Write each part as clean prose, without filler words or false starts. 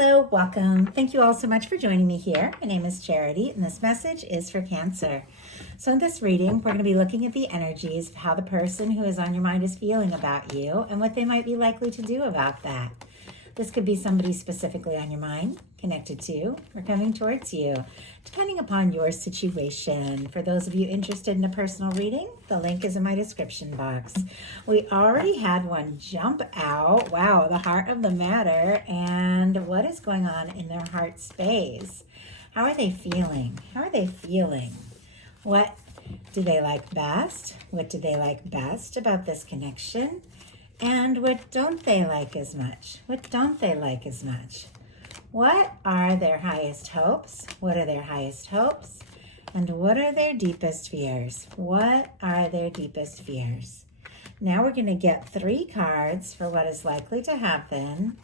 Hello, welcome. Thank you all so much for joining me here. My name is Charity, and this message is for Cancer. So in this reading, we're going to be looking at the energies of how the person who is on your mind is feeling about you and what they might be likely to do about that. This could be somebody specifically on your mind, connected to, or coming towards you, depending upon your situation. For those of you interested in a personal reading, the link is in my description box. We already had one jump out. Wow, the heart of the matter and what is going on in their heart space. How are they feeling? How are they feeling? What do they like best? What do they like best about this connection? And what don't they like as much? What don't they like as much? What are their highest hopes? What are their highest hopes? And what are their deepest fears? What are their deepest fears? Now we're going to get 3 cards for what is likely to happen,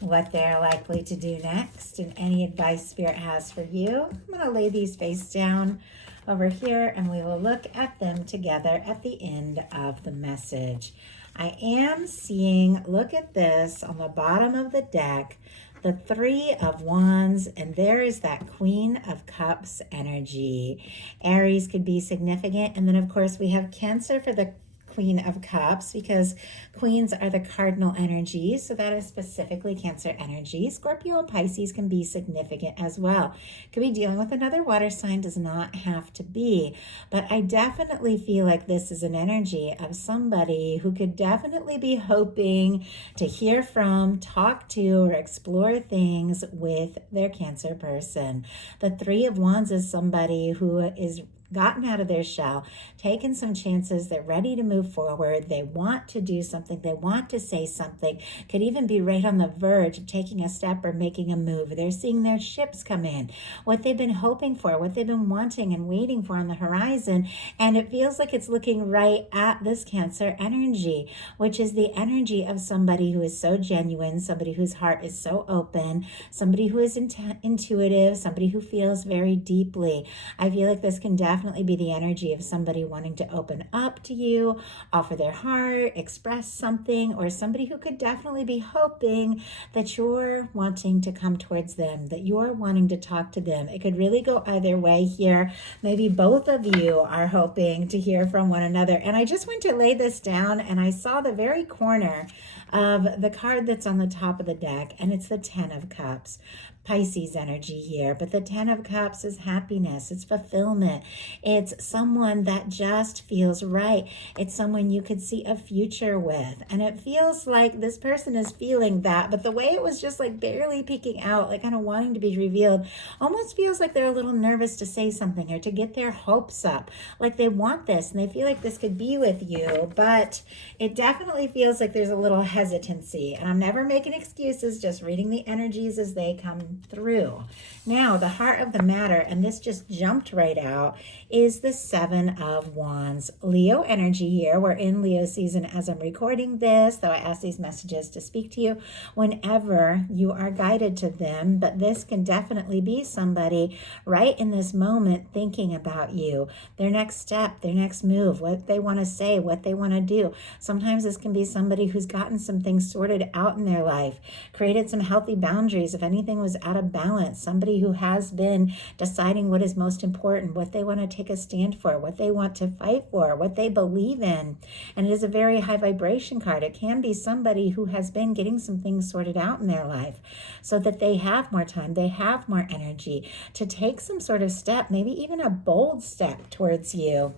what they're likely to do next, and any advice Spirit has for you. I'm going to lay these face down over here, and we will look at them together at the end of the message. I am seeing, look at this, on the bottom of the deck, the 3 of Wands, and there is that Queen of Cups energy. Aries could be significant, and then of course we have Cancer for the Queen of Cups, because queens are the cardinal energies, so that is specifically Cancer energy. Scorpio and Pisces can be significant as well. Could be dealing with another water sign, does not have to be, but I definitely feel like this is an energy of somebody who could definitely be hoping to hear from, talk to, or explore things with their Cancer person. The 3 of Wands is somebody who is gotten out of their shell, taken some chances, they're ready to move forward, they want to do something, they want to say something, could even be right on the verge of taking a step or making a move. They're seeing their ships come in, what they've been hoping for, what they've been wanting and waiting for on the horizon, and it feels like it's looking right at this Cancer energy, which is the energy of somebody who is so genuine, somebody whose heart is so open, somebody who is intuitive, somebody who feels very deeply. I feel like this can definitely be the energy of somebody wanting to open up to you, offer their heart, express something, or somebody who could definitely be hoping that you're wanting to come towards them, that you're wanting to talk to them. It could really go either way here. Maybe both of you are hoping to hear from one another. And I just went to lay this down and I saw the very corner of the card that's on the top of the deck, and it's the 10 of Cups. Pisces energy here, but the 10 of Cups is happiness, it's fulfillment, it's someone that just feels right, it's someone you could see a future with, and it feels like this person is feeling that, but the way it was just like barely peeking out, like kind of wanting to be revealed, almost feels like they're a little nervous to say something or to get their hopes up, like they want this and they feel like this could be with you, but it definitely feels like there's a little hesitancy, and I'm never making excuses, just reading the energies as they come through. Now, the heart of the matter, and this just jumped right out, is the 7 of Wands. Leo energy here. We're in Leo season as I'm recording this, though I ask these messages to speak to you whenever you are guided to them, but this can definitely be somebody right in this moment thinking about you, their next step, their next move, what they want to say, what they want to do. Sometimes this can be somebody who's gotten some things sorted out in their life, created some healthy boundaries if anything was out of balance, somebody who has been deciding what is most important, what they want to take a stand for, what they want to fight for, what they believe in. And it is a very high vibration card. It can be somebody who has been getting some things sorted out in their life so that they have more time, they have more energy to take some sort of step, maybe even a bold step towards you.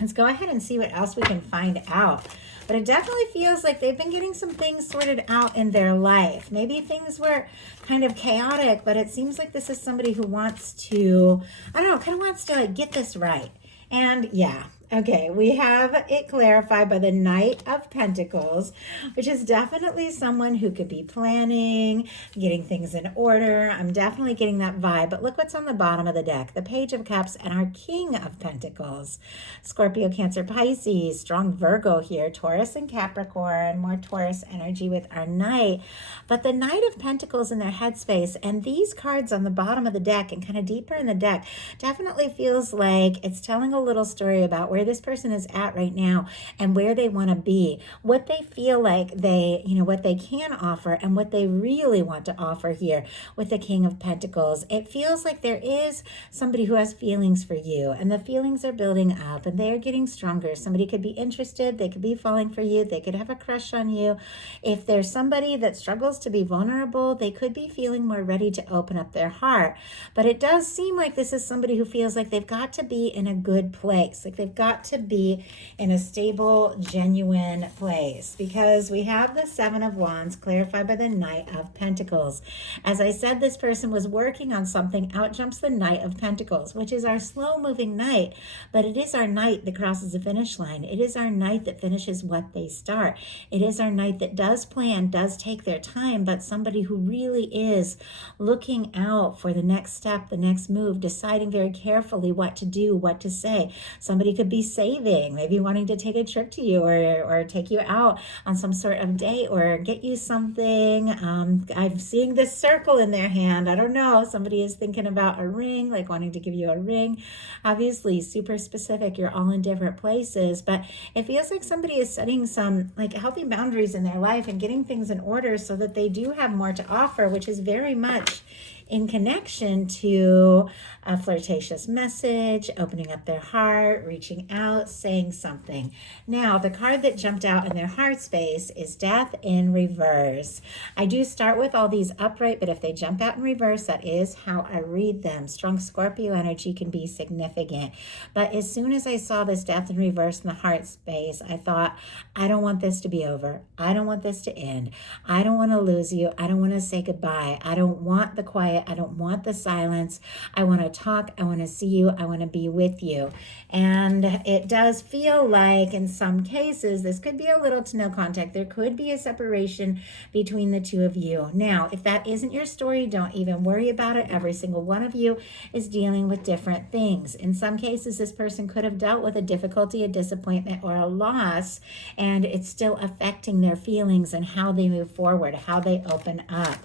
Let's go ahead and see what else we can find out. But it definitely feels like they've been getting some things sorted out in their life. Maybe things were kind of chaotic, but it seems like this is somebody who wants to, I don't know, kind of wants to like get this right. And yeah, okay, we have it clarified by the Knight of Pentacles, which is definitely someone who could be planning, getting things in order. I'm definitely getting that vibe, but look what's on the bottom of the deck. The Page of Cups and our King of Pentacles. Scorpio, Cancer, Pisces, strong Virgo here, Taurus and Capricorn, more Taurus energy with our Knight. But the Knight of Pentacles in their headspace, and these cards on the bottom of the deck and kind of deeper in the deck, definitely feels like it's telling a little story about where where this person is at right now and where they want to be, what they feel like they, what they can offer and what they really want to offer here with the King of Pentacles. It feels like there is somebody who has feelings for you, and the feelings are building up and they are getting stronger. Somebody could be interested, they could be falling for you, they could have a crush on you. If there's somebody that struggles to be vulnerable, they could be feeling more ready to open up their heart. But it does seem like this is somebody who feels like they've got to be in a good place, like they've got to be in a stable, genuine place, because we have the Seven of Wands clarified by the Knight of Pentacles. As I said, this person was working on something. Out jumps the Knight of Pentacles, which is our slow-moving knight, but it is our knight that crosses the finish line. It is our knight that finishes what they start. It is our knight that does plan, does take their time, but somebody who really is looking out for the next step, the next move, deciding very carefully what to do, what to say. Somebody could be saving, maybe wanting to take a trip to you or take you out on some sort of date or get you something. I'm seeing this circle in their hand. I don't know. Somebody is thinking about a ring, like wanting to give you a ring. Obviously, super specific. You're all in different places, but it feels like somebody is setting some like healthy boundaries in their life and getting things in order so that they do have more to offer, which is very much in connection to a flirtatious message, opening up their heart, reaching out, saying something. Now, the card that jumped out in their heart space is Death in reverse. I do start with all these upright, but if they jump out in reverse, that is how I read them. Strong Scorpio energy can be significant. But as soon as I saw this Death in reverse in the heart space, I thought, I don't want this to be over. I don't want this to end. I don't want to lose you. I don't want to say goodbye. I don't want the quiet. I don't want the silence. I want to talk. I want to see you. I want to be with you. And it does feel like in some cases, this could be a little to no contact. There could be a separation between the two of you. Now, if that isn't your story, don't even worry about it. Every single one of you is dealing with different things. In some cases, this person could have dealt with a difficulty, a disappointment, or a loss, and it's still affecting their feelings and how they move forward, how they open up.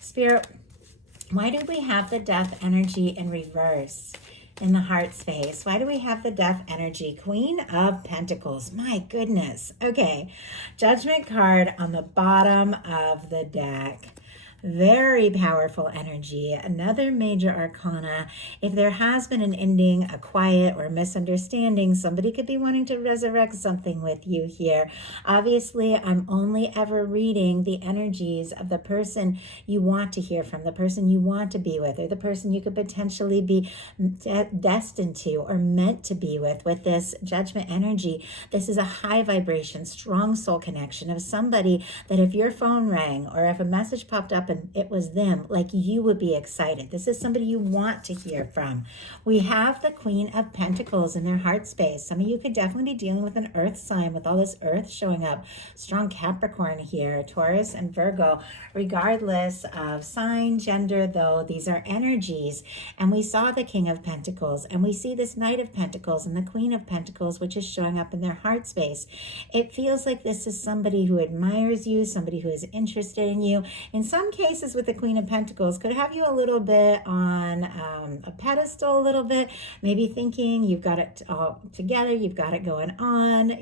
Spirit, why do we have the Death energy in reverse in the heart space? Why do we have the Death energy? Queen of Pentacles. My goodness. Okay. Judgment card on the bottom of the deck. Very powerful energy. Another major arcana. If there has been an ending, a quiet or misunderstanding, somebody could be wanting to resurrect something with you here. Obviously, I'm only ever reading the energies of the person you want to hear from, the person you want to be with, or the person you could potentially be destined to or meant to be with this judgment energy. This is a high vibration, strong soul connection of somebody that if your phone rang or if a message popped up and it was them, like you would be excited. This is somebody you want to hear from. We have the Queen of Pentacles in their heart space. Some of you could definitely be dealing with an earth sign with all this earth showing up. Strong Capricorn here, Taurus and Virgo. Regardless of sign, gender, though, these are energies. And we saw the King of Pentacles and we see this Knight of Pentacles and the Queen of Pentacles, which is showing up in their heart space. It feels like this is somebody who admires you, somebody who is interested in you. In some cases with the Queen of Pentacles, could have you a little bit on a pedestal, a little bit, maybe thinking you've got it all together, you've got it going on.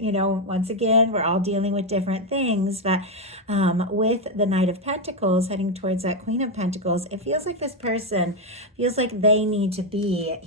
Once again, we're all dealing with different things, but with the Knight of Pentacles heading towards that Queen of Pentacles, it feels like this person feels like they need to be,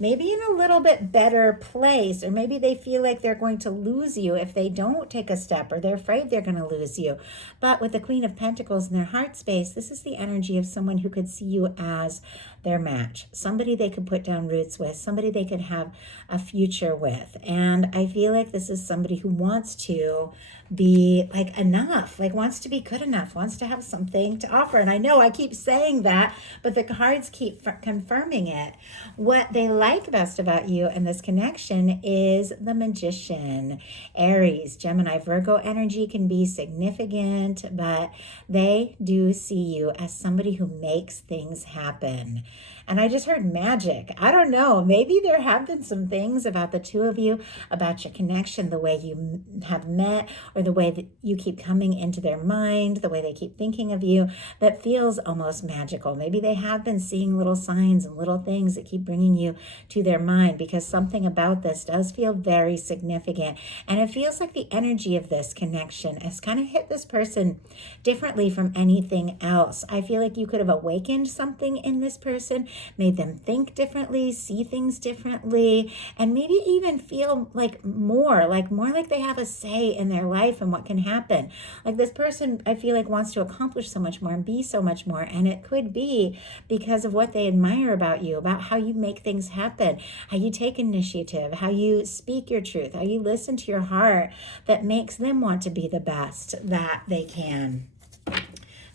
maybe in a little bit better place, or maybe they feel like they're going to lose you if they don't take a step, or they're afraid they're going to lose you. But with the Queen of Pentacles in their heart space, this is the energy of someone who could see you as their match, somebody they could put down roots with, somebody they could have a future with. And I feel like this is somebody who wants to be like enough, like wants to be good enough, wants to have something to offer. And I know I keep saying that, but the cards keep confirming it. What they like best about you and this connection is the Magician. Aries, Gemini, Virgo energy can be significant, but they do see you as somebody who makes things happen. And I just heard magic. I don't know. Maybe there have been some things about the two of you, about your connection, the way you have met, or the way that you keep coming into their mind, the way they keep thinking of you, that feels almost magical. Maybe they have been seeing little signs and little things that keep bringing you to their mind, because something about this does feel very significant. And it feels like the energy of this connection has kind of hit this person differently from anything else. I feel like you could have awakened something in this person, made them think differently, see things differently, and maybe even feel more like they have a say in their life and what can happen. Like this person, I feel like, wants to accomplish so much more and be so much more. And it could be because of what they admire about you, about how you make things happen, how you take initiative, how you speak your truth, how you listen to your heart, that makes them want to be the best that they can.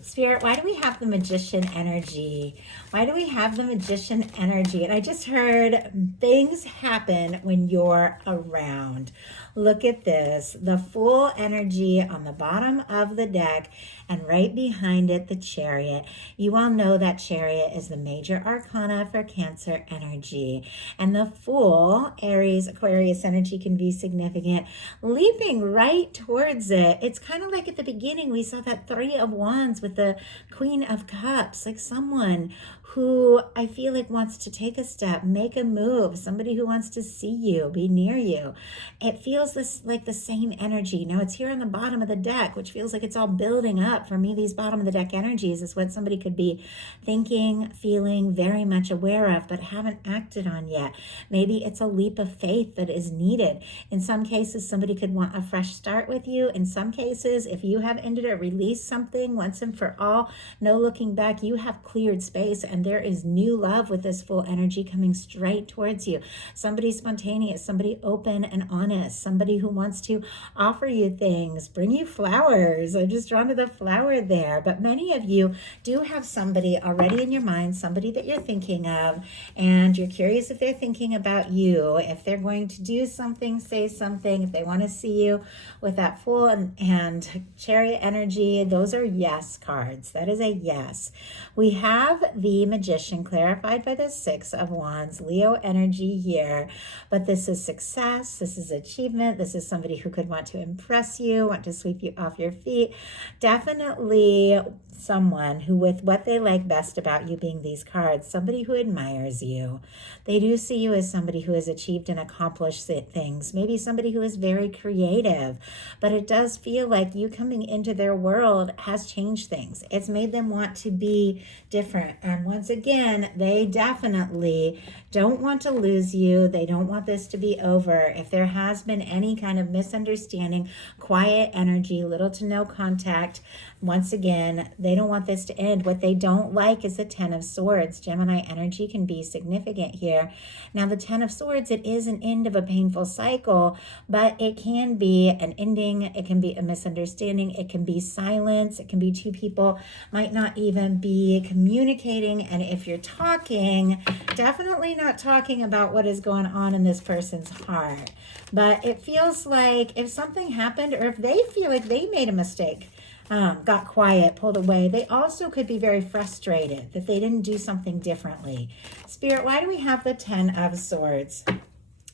Spirit, why do we have the Magician energy? Why do we have the Magician energy? And I just heard things happen when you're around. Look at this. The Fool energy on the bottom of the deck, and right behind it, the Chariot. You all know that Chariot is the major arcana for Cancer energy. And the Fool, Aries, Aquarius energy, can be significant. Leaping right towards it. It's kind of like at the beginning, we saw that Three of Wands with the Queen of Cups, like someone who I feel like wants to take a step, make a move, somebody who wants to see you, be near you. It feels like the same energy. Now it's here on the bottom of the deck, which feels like it's all building up. For me, these bottom of the deck energies is what somebody could be thinking, feeling, very much aware of, but haven't acted on yet. Maybe it's a leap of faith that is needed. In some cases, somebody could want a fresh start with you. In some cases, if you have ended or released something once and for all, no looking back, you have cleared space, and there is new love with this Full energy coming straight towards you. Somebody spontaneous, somebody open and honest, somebody who wants to offer you things, bring you flowers. I'm just drawn to the flower there. But many of you do have somebody already in your mind, somebody that you're thinking of, and you're curious if they're thinking about you, if they're going to do something, say something, if they want to see you with that Fool and Chariot energy. Those are yes cards. That is a yes. We have the Magician clarified by the Six of Wands, Leo energy here. But this is success. This is achievement. This is somebody who could want to impress you, want to sweep you off your feet. Definitely someone who, with what they like best about you being these cards, somebody who admires you. They do see you as somebody who has achieved and accomplished things. Maybe somebody who is very creative. But it does feel like you coming into their world has changed things. It's made them want to be different. And once again, they definitely don't want to lose you. They don't want this to be over. If there has been any kind of misunderstanding, quiet energy, little to no contact, once again, they don't want this to end. What they don't like is the Ten of Swords. Gemini energy can be significant here. Now, the Ten of Swords, it is an end of a painful cycle, but it can be an ending. It can be a misunderstanding. It can be silence. It can be two people might not even be communicating. And if you're talking, definitely not talking about what is going on in this person's heart. But it feels like if something happened, or if they feel like they made a mistake, got quiet, pulled away, they also could be very frustrated that they didn't do something differently. Spirit, why do we have the Ten of Swords?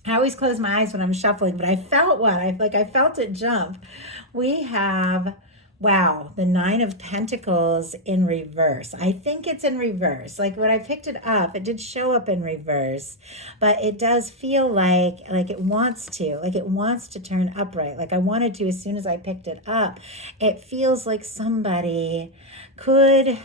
I always close my eyes when I'm shuffling, but I felt one. I felt it jump. We have, wow, the Nine of Pentacles in reverse. I think it's in reverse. Like when I picked it up, it did show up in reverse, but it does feel like it wants to turn upright. Like I wanted to as soon as I picked it up. It feels like somebody could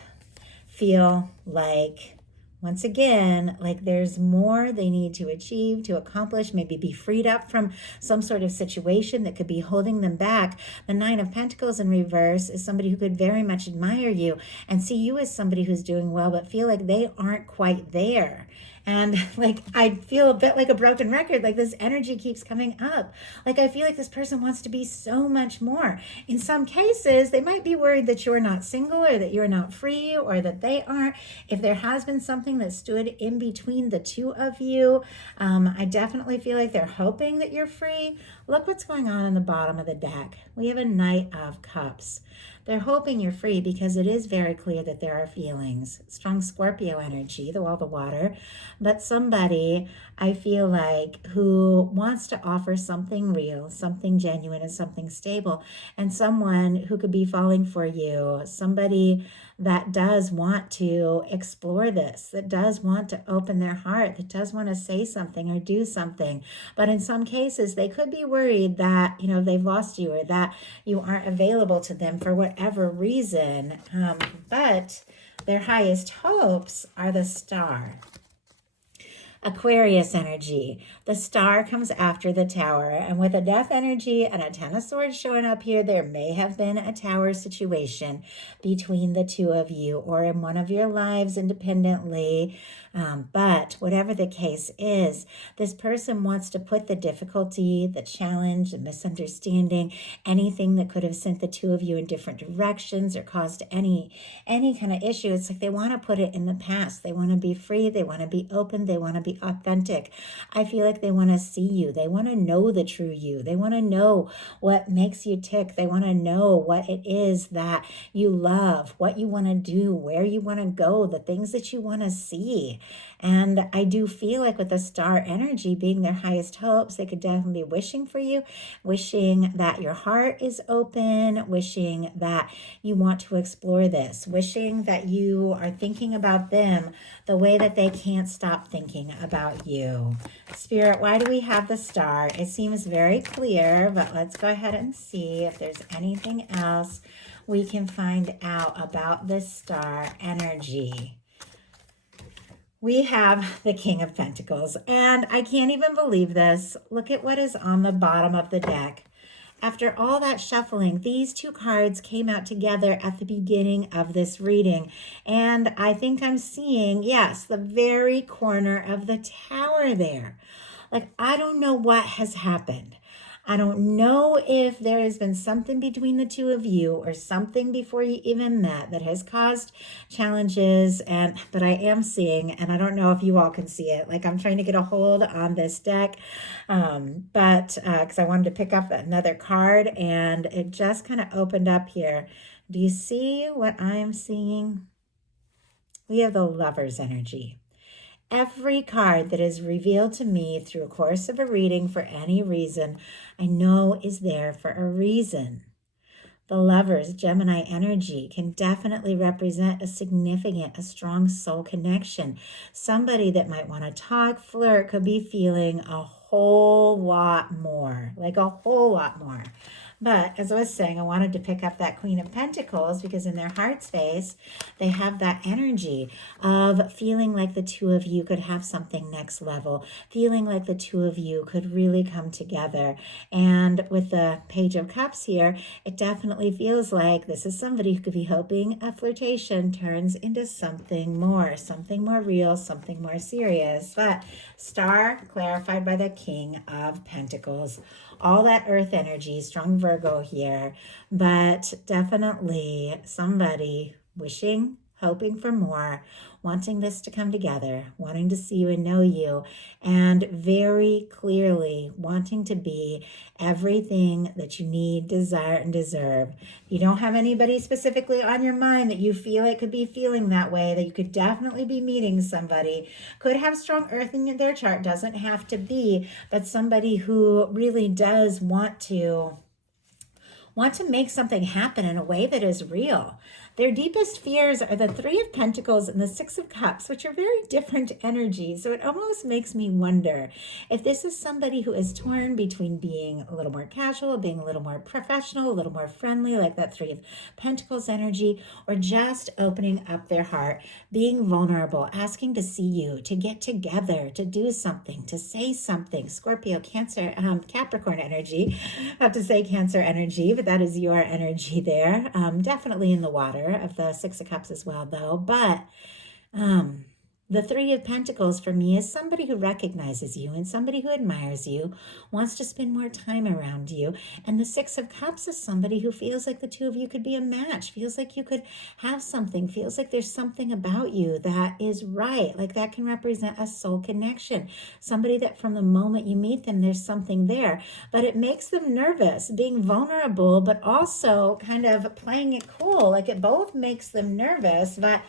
feel like, once again, like there's more they need to achieve, to accomplish, maybe be freed up from some sort of situation that could be holding them back. The Nine of Pentacles in reverse is somebody who could very much admire you and see you as somebody who's doing well, but feel like they aren't quite there. And I feel a bit like a broken record, like this energy keeps coming up. Like I feel like this person wants to be so much more. In some cases, they might be worried that you're not single, or that you're not free, or that they aren't. If there has been something that stood in between the two of you, I definitely feel like they're hoping that you're free. Look what's going on in the bottom of the deck. We have a Knight of Cups. They're hoping you're free because it is very clear that there are feelings. Strong Scorpio energy, all the water, but somebody, I feel like, who wants to offer something real, something genuine, and something stable, and someone who could be falling for you, somebody that does want to explore this, that does want to open their heart, that does want to say something or do something. But in some cases, they could be worried that, they've lost you or that you aren't available to them for whatever reason. But their highest hopes are the star. Aquarius energy. The star comes after the tower. And with a death energy and a 10 of swords showing up here, there may have been a tower situation between the two of you or in one of your lives independently. But whatever the case is, this person wants to put the difficulty, the challenge, the misunderstanding, anything that could have sent the two of you in different directions or caused any kind of issue. It's like they want to put it in the past. They want to be free. They want to be open. They want to be authentic. I feel like they want to see you. They want to know the true you. They want to know what makes you tick. They want to know what it is that you love, what you want to do, where you want to go, the things that you want to see. And I do feel like with the star energy being their highest hopes, they could definitely be wishing for you, wishing that your heart is open, wishing that you want to explore this, wishing that you are thinking about them the way that they can't stop thinking about you. Spirit, why do we have the star? It seems very clear, but let's go ahead and see if there's anything else we can find out about this star energy. We have the King of Pentacles, and I can't even believe this. Look at what is on the bottom of the deck. After all that shuffling, these two cards came out together at the beginning of this reading, and I think I'm seeing, yes, the very corner of the tower there. Like, I don't know what has happened. I don't know if there has been something between the two of you or something before you even met that has caused challenges, but I am seeing, and I don't know if you all can see it, like I'm trying to get a hold on this deck, but because I wanted to pick up another card and it just kind of opened up here. Do you see what I'm seeing? We have the Lover's energy. Every card that is revealed to me through a course of a reading for any reason, I know is there for a reason. The Lover's Gemini energy can definitely represent a strong soul connection. Somebody that might want to talk, flirt, could be feeling a whole lot more, like a whole lot more. But as I was saying, I wanted to pick up that Queen of Pentacles because in their heart space, they have that energy of feeling like the two of you could have something next level, feeling like the two of you could really come together. And with the Page of Cups here, it definitely feels like this is somebody who could be hoping a flirtation turns into something more real, something more serious. But star clarified by the King of Pentacles. All that earth energy, strong Virgo here, but definitely somebody wishing, hoping for more, wanting this to come together, wanting to see you and know you, and very clearly wanting to be everything that you need, desire, and deserve. If you don't have anybody specifically on your mind that you feel it could be feeling that way, that you could definitely be meeting somebody, could have strong earth in their chart, doesn't have to be, but somebody who really does want to make something happen in a way that is real. Their deepest fears are the Three of Pentacles and the Six of Cups, which are very different energies. So it almost makes me wonder if this is somebody who is torn between being a little more casual, being a little more professional, a little more friendly, like that Three of Pentacles energy, or just opening up their heart, being vulnerable, asking to see you, to get together, to do something, to say something. Scorpio, Cancer, Capricorn energy. I have to say Cancer energy, but that is your energy there. Definitely in the water of the Six of Cups as well, though. But The Three of Pentacles for me is somebody who recognizes you and somebody who admires you, wants to spend more time around you. And the Six of Cups is somebody who feels like the two of you could be a match, feels like you could have something, feels like there's something about you that is right. Like that can represent a soul connection. Somebody that from the moment you meet them, there's something there. But it makes them nervous, being vulnerable, but also kind of playing it cool. Like it both makes them nervous, but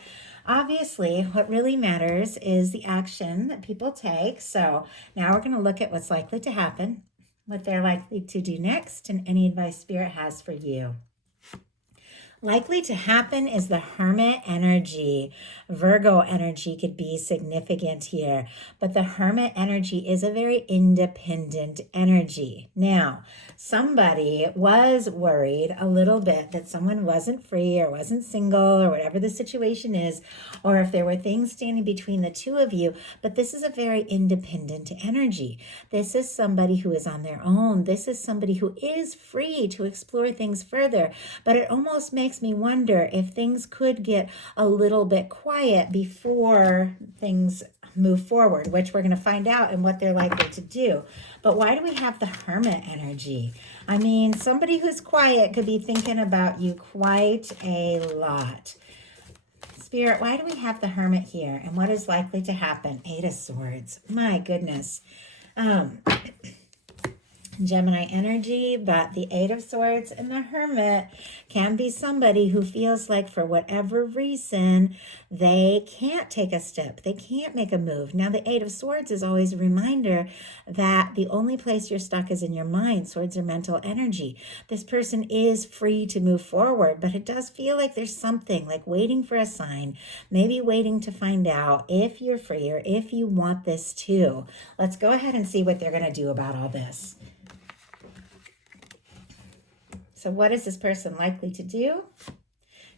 obviously, what really matters is the action that people take. So now we're going to look at what's likely to happen, what they're likely to do next, and any advice Spirit has for you. Likely to happen is the Hermit energy. Virgo energy could be significant here, but the Hermit energy is a very independent energy. Now, somebody was worried a little bit that someone wasn't free or wasn't single or whatever the situation is, or if there were things standing between the two of you, but this is a very independent energy. This is somebody who is on their own. This is somebody who is free to explore things further, but it almost makes me wonder if things could get a little bit quiet before things move forward, which we're going to find out and what they're likely to do. But why do we have the Hermit energy? I mean, somebody who's quiet could be thinking about you quite a lot. Spirit, why do we have the Hermit here? And what is likely to happen? Eight of Swords. My goodness. Gemini energy, but the Eight of Swords and the Hermit can be somebody who feels like for whatever reason they can't take a step, they can't make a move. Now the Eight of Swords is always a reminder that the only place you're stuck is in your mind. Swords are mental energy. This person is free to move forward, but it does feel like there's something like waiting for a sign, maybe waiting to find out if you're free or if you want this too. Let's go ahead and see what they're going to do about all this. So what is this person likely to do?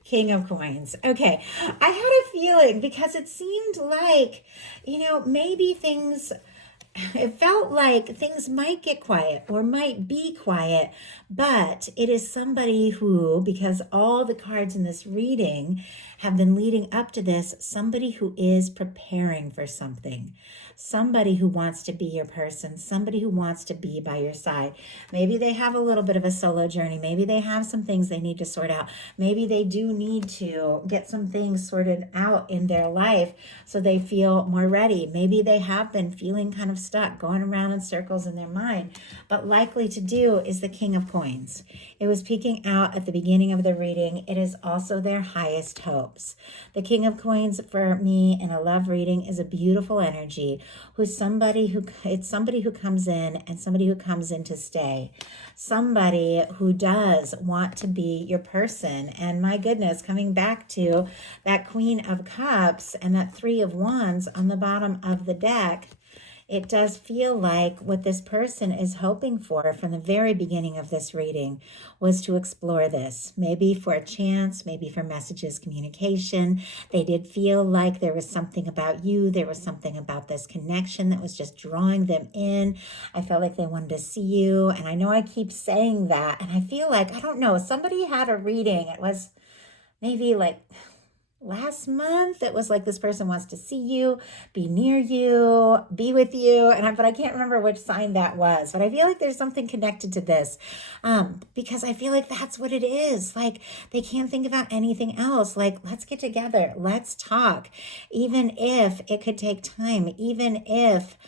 King of Coins. Okay, I had a feeling because it seemed like, maybe it felt like things might get quiet or might be quiet, but it is somebody who, because all the cards in this reading have been leading up to this, somebody who is preparing for something. Somebody who wants to be your person, somebody who wants to be by your side. Maybe they have a little bit of a solo journey. Maybe they have some things they need to sort out. Maybe they do need to get some things sorted out in their life so they feel more ready. Maybe they have been feeling kind of stuck, going around in circles in their mind, but likely to do is the King of Coins. It was peeking out at the beginning of the reading. It is also their highest hopes. The King of Coins for me in a love reading is a beautiful energy. It's somebody who comes in and somebody who comes in to stay. Somebody who does want to be your person. And my goodness, coming back to that Queen of Cups and that Three of Wands on the bottom of the deck, it does feel like what this person is hoping for from the very beginning of this reading was to explore this. Maybe for a chance, maybe for messages, communication. They did feel like there was something about you. There was something about this connection that was just drawing them in. I felt like they wanted to see you. And I know I keep saying that. And I feel like, I don't know, somebody had a reading. It was maybe like last month. It was like this person wants to see you, be near you, be with you, but I can't remember which sign that was. But I feel like there's something connected to this, because I feel like that's what it is. Like they can't think about anything else. Like, let's get together, let's talk, even if it could take time, even if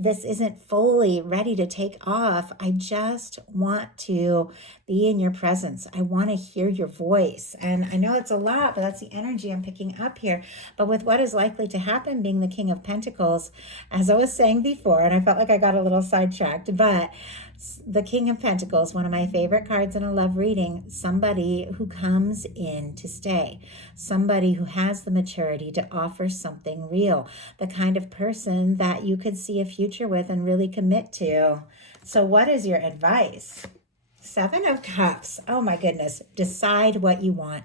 this isn't fully ready to take off. I just want to be in your presence. I want to hear your voice. And I know it's a lot, but that's the energy I'm picking up here. But with what is likely to happen being the King of Pentacles, as I was saying before, and I felt like I got a little sidetracked, but the King of Pentacles, one of my favorite cards in a love reading, somebody who comes in to stay, somebody who has the maturity to offer something real, the kind of person that you could see a future with and really commit to. So what is your advice? Seven of Cups. Oh my goodness. Decide what you want.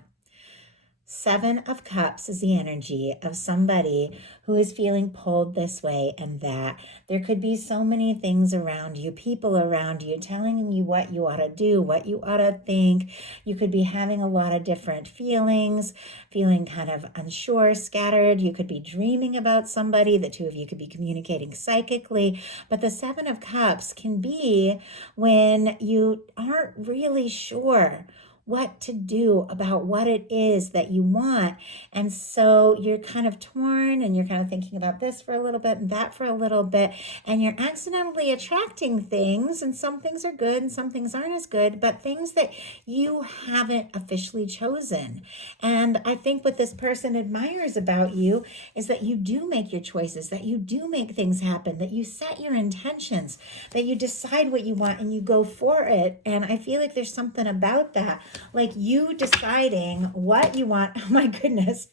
Seven of Cups is the energy of somebody who is feeling pulled this way and that. There could be so many things around you, people around you telling you what you ought to do, what you ought to think. You could be having a lot of different feelings, feeling kind of unsure, scattered. You could be dreaming about somebody. The two of you could be communicating psychically. But the Seven of Cups can be when you aren't really sure what to do about what it is that you want. And so you're kind of torn and you're kind of thinking about this for a little bit and that for a little bit. And you're accidentally attracting things, and some things are good and some things aren't as good, but things that you haven't officially chosen. And I think what this person admires about you is that you do make your choices, that you do make things happen, that you set your intentions, that you decide what you want and you go for it. And I feel like there's something about that, like you deciding what you want, oh my goodness,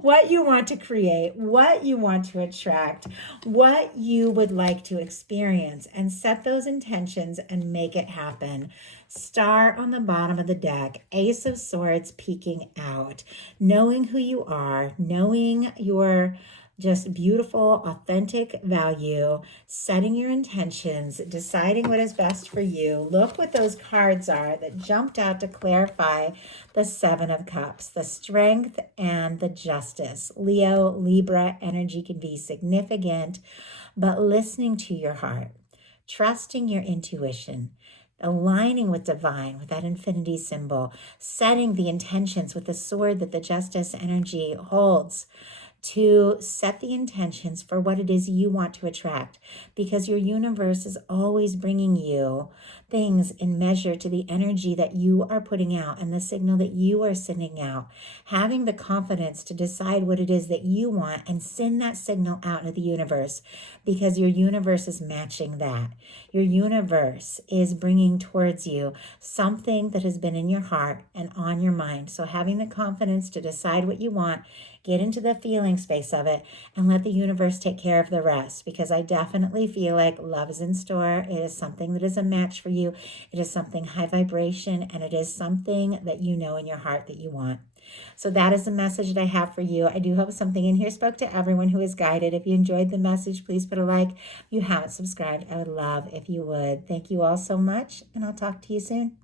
what you want to create, what you want to attract, what you would like to experience, and set those intentions and make it happen. Star on the bottom of the deck, Ace of Swords peeking out, knowing who you are, knowing your just beautiful, authentic value, setting your intentions, deciding what is best for you. Look what those cards are that jumped out to clarify the Seven of Cups, the Strength and the Justice. Leo, Libra energy can be significant, but listening to your heart, trusting your intuition, aligning with divine, with that infinity symbol, setting the intentions with the sword that the Justice energy holds, to set the intentions for what it is you want to attract, because your universe is always bringing you things in measure to the energy that you are putting out and the signal that you are sending out. Having the confidence to decide what it is that you want and send that signal out into the universe, because your universe is matching that. Your universe is bringing towards you something that has been in your heart and on your mind. So having the confidence to decide what you want, get into the feeling space of it, and let the universe take care of the rest, because I definitely feel like love is in store. It is something that is a match for you. It is something high vibration, and it is something that you know in your heart that you want. So that is the message that I have for you. I do hope something in here spoke to everyone who is guided. If you enjoyed the message, please put a like. If you haven't subscribed, I would love if you would. Thank you all so much, and I'll talk to you soon.